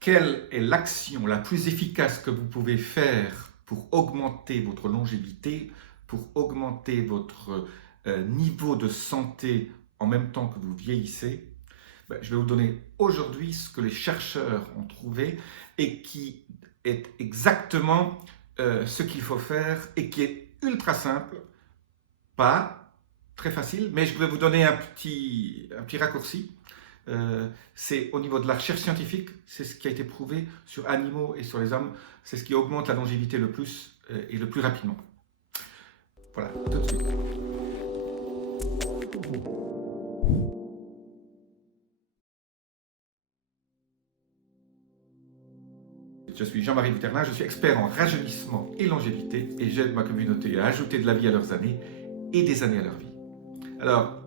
quelle est l'action la plus efficace que vous pouvez faire pour augmenter votre longévité, pour augmenter votre niveau de santé en même temps que vous vieillissez. Je vais vous donner aujourd'hui ce que les chercheurs ont trouvé et qui est exactement ce qu'il faut faire et qui est ultra simple, pas très facile, mais je vais vous donner un petit raccourci. C'est au niveau de la recherche scientifique, c'est ce qui a été prouvé sur animaux et sur les hommes, c'est ce qui augmente la longévité le plus et le plus rapidement. Voilà, tout de suite. Je suis Jean-Marie Viterlin, je suis expert en rajeunissement et longévité et j'aide ma communauté à ajouter de la vie à leurs années et des années à leur vie. Alors,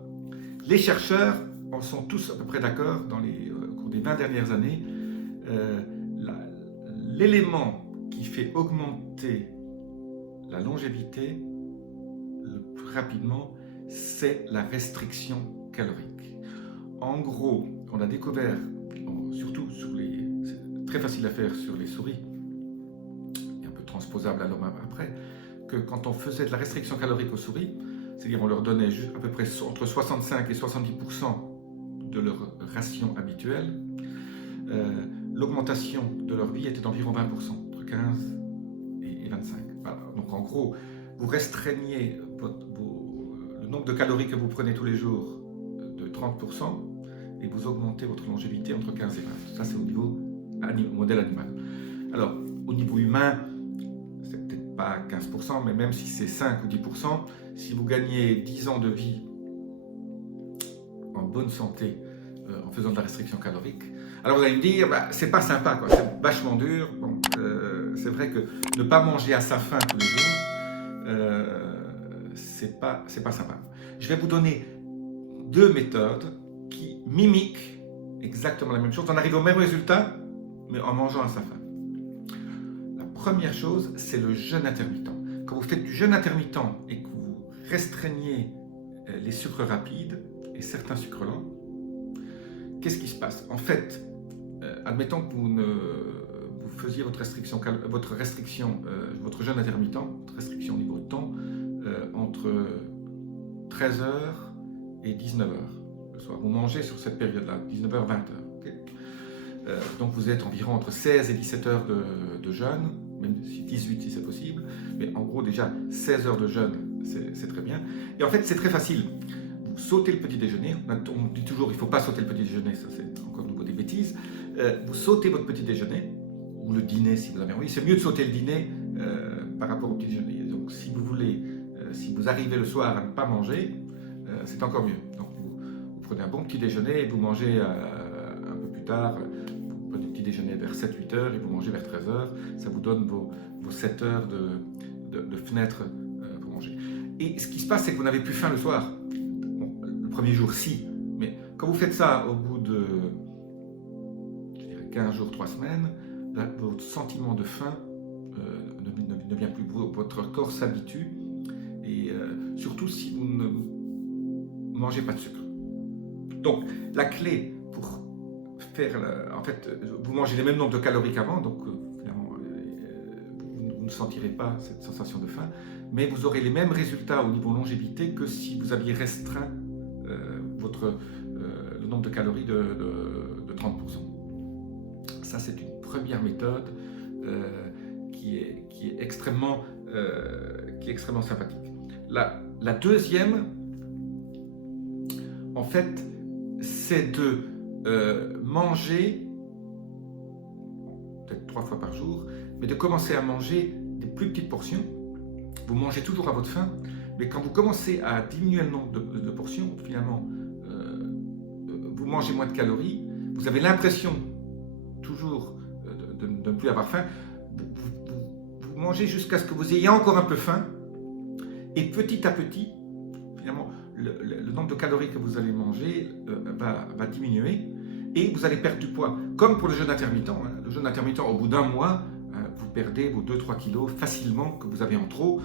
les chercheurs en sont tous à peu près d'accord au cours des 20 dernières années. L'élément qui fait augmenter la longévité le plus rapidement, c'est la restriction calorique. En gros, on a découvert, surtout c'est très facile à faire sur les souris, et un peu transposable à l'homme après, que quand on faisait de la restriction calorique aux souris, c'est-à-dire on leur donnait à peu près entre 65 et 70% de leur ration habituelle, l'augmentation de leur vie était d'environ 20%, entre 15 et 25. Voilà. Donc en gros, vous restreignez le nombre de calories que vous prenez tous les jours de 30% et vous augmentez votre longévité entre 15 et 20. Ça, c'est au niveau modèle animal. Alors, au niveau humain, c'est peut-être pas 15%, mais même si c'est 5 ou 10%, si vous gagnez 10 ans de vie en bonne santé en faisant de la restriction calorique, alors vous allez me dire, c'est pas sympa, quoi. C'est vachement dur. Bon, c'est vrai que ne pas manger à sa faim tous les jours, c'est pas sympa. Je vais vous donner deux méthodes qui mimiquent exactement la même chose. On arrive au même résultat, mais en mangeant à sa faim. La première chose, c'est le jeûne intermittent. Quand vous faites du jeûne intermittent et que vous restreignez les sucres rapides et certains sucres lents, qu'est-ce qui se passe? En fait, admettons que vous faisiez votre jeûne intermittent, votre restriction au niveau de temps, entre 13h et 19h le soir. Vous mangez sur cette période-là, 19h, 20h. Okay, donc vous êtes environ entre 16 et 17 heures de jeûne, même 18 si c'est possible, mais en gros déjà 16 heures de jeûne, c'est très bien. Et en fait, c'est très facile. Vous sautez le petit déjeuner, on dit toujours il ne faut pas sauter le petit déjeuner, ça c'est encore nouveau des bêtises. Vous sautez votre petit déjeuner, ou le dîner si vous avez envie. C'est mieux de sauter le dîner par rapport au petit déjeuner. Donc si vous voulez, si vous arrivez le soir à ne pas manger, c'est encore mieux. Donc vous prenez un bon petit déjeuner et vous mangez un peu plus tard. Vous prenez le petit déjeuner vers 7-8 heures et vous mangez vers 13 heures. Ça vous donne vos 7 heures de fenêtre pour manger. Et ce qui se passe, c'est que vous n'avez plus faim le soir. Bon, le premier jour, si. Mais quand vous faites ça au bout de 15 jours, 3 semaines, là, votre sentiment de faim ne vient plus. Votre corps s'habitue. Et surtout si vous ne mangez pas de sucre. Donc, la clé pour faire... en fait, vous mangez les mêmes nombres de calories qu'avant, donc finalement, vous ne sentirez pas cette sensation de faim, mais vous aurez les mêmes résultats au niveau longévité que si vous aviez restreint le nombre de calories de 30%. Ça, c'est une première méthode qui est extrêmement sympathique. La deuxième, en fait, c'est de manger, peut-être 3 fois par jour, mais de commencer à manger des plus petites portions. Vous mangez toujours à votre faim, mais quand vous commencez à diminuer le nombre de portions, finalement, vous mangez moins de calories, vous avez l'impression toujours de ne plus avoir faim, vous mangez jusqu'à ce que vous ayez encore un peu faim, et petit à petit, finalement, le nombre de calories que vous allez manger va diminuer, et vous allez perdre du poids. Comme pour le jeûne intermittent. Hein. Le jeûne intermittent, au bout d'un mois, vous perdez vos 2-3 kilos facilement que vous avez en trop.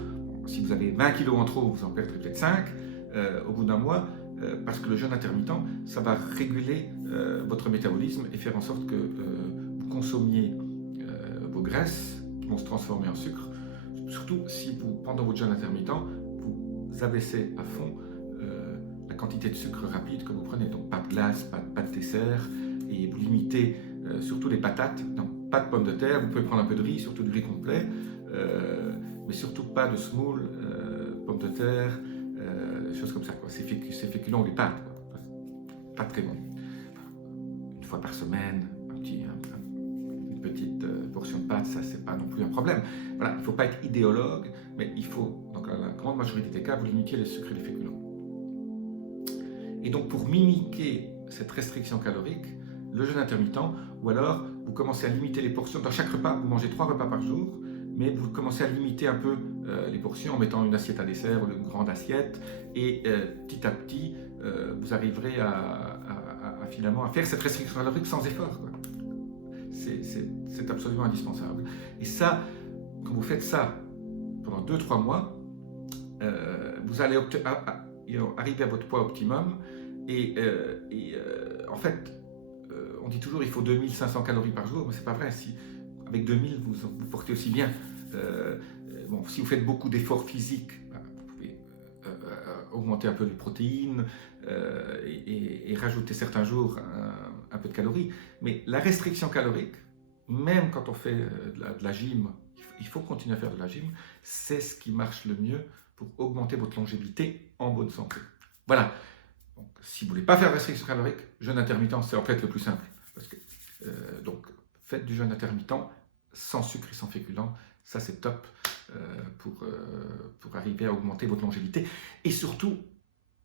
Si vous avez 20 kilos en trop, vous en perdrez peut-être 5 au bout d'un mois, parce que le jeûne intermittent, ça va réguler votre métabolisme et faire en sorte que vous consommiez vos graisses qui vont se transformer en sucre, surtout si vous, pendant votre jeûne intermittent, vous abaissez à fond la quantité de sucre rapide que vous prenez, donc pas de glace, pas de dessert, et vous limitez surtout les patates, donc pas de pommes de terre, vous pouvez prendre un peu de riz, surtout du riz complet, mais surtout pas de semoule, pommes de terre, des choses comme ça, quoi. Ces féculents ou les pâtes, quoi. Pas très bon. Une fois par semaine, une petite portion de pâtes, ça c'est pas non plus un problème. Voilà, il ne faut pas être idéologue, mais il faut, dans la grande majorité des cas, vous limiter les sucres et les féculents. Et donc pour mimiquer cette restriction calorique, le jeûne intermittent, ou alors vous commencez à limiter les portions. Dans chaque repas, vous mangez 3 repas par jour, mais vous commencez à limiter un peu les portions en mettant une assiette à dessert ou une grande assiette, et petit à petit, vous arriverez finalement à faire cette restriction calorique sans effort, quoi. C'est absolument indispensable. Et ça, quand vous faites ça pendant 2-3 mois, vous allez arriver à votre poids optimum, et en fait, on dit toujours il faut 2500 calories par jour, mais c'est pas vrai. Si avec 2000 vous portez aussi bien. Bon, si vous faites beaucoup d'efforts physiques, vous pouvez augmenter un peu les protéines et rajouter certains jours un peu de calories. Mais la restriction calorique, même quand on fait de la gym, il faut continuer à faire de la gym, c'est ce qui marche le mieux pour augmenter votre longévité en bonne santé. Voilà. Donc, si vous ne voulez pas faire de restriction calorique, jeûne intermittent, c'est en fait le plus simple. Parce que, donc, faites du jeûne intermittent sans sucre et sans féculents, ça c'est top pour arriver à augmenter votre longévité. Et surtout,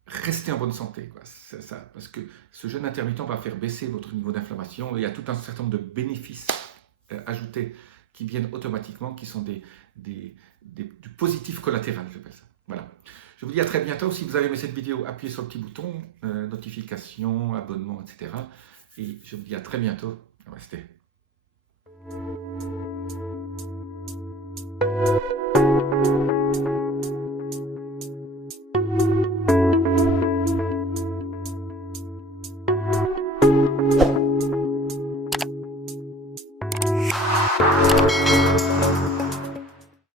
restez en bonne santé, quoi. C'est ça, parce que ce jeûne intermittent va faire baisser votre niveau d'inflammation. Il y a tout un certain nombre de bénéfices ajoutés qui viennent automatiquement, qui sont du positif collatéral, j'appelle ça. Voilà. Je vous dis à très bientôt. Si vous avez aimé cette vidéo, appuyez sur le petit bouton, notification, abonnement, etc. Et je vous dis à très bientôt. Restez.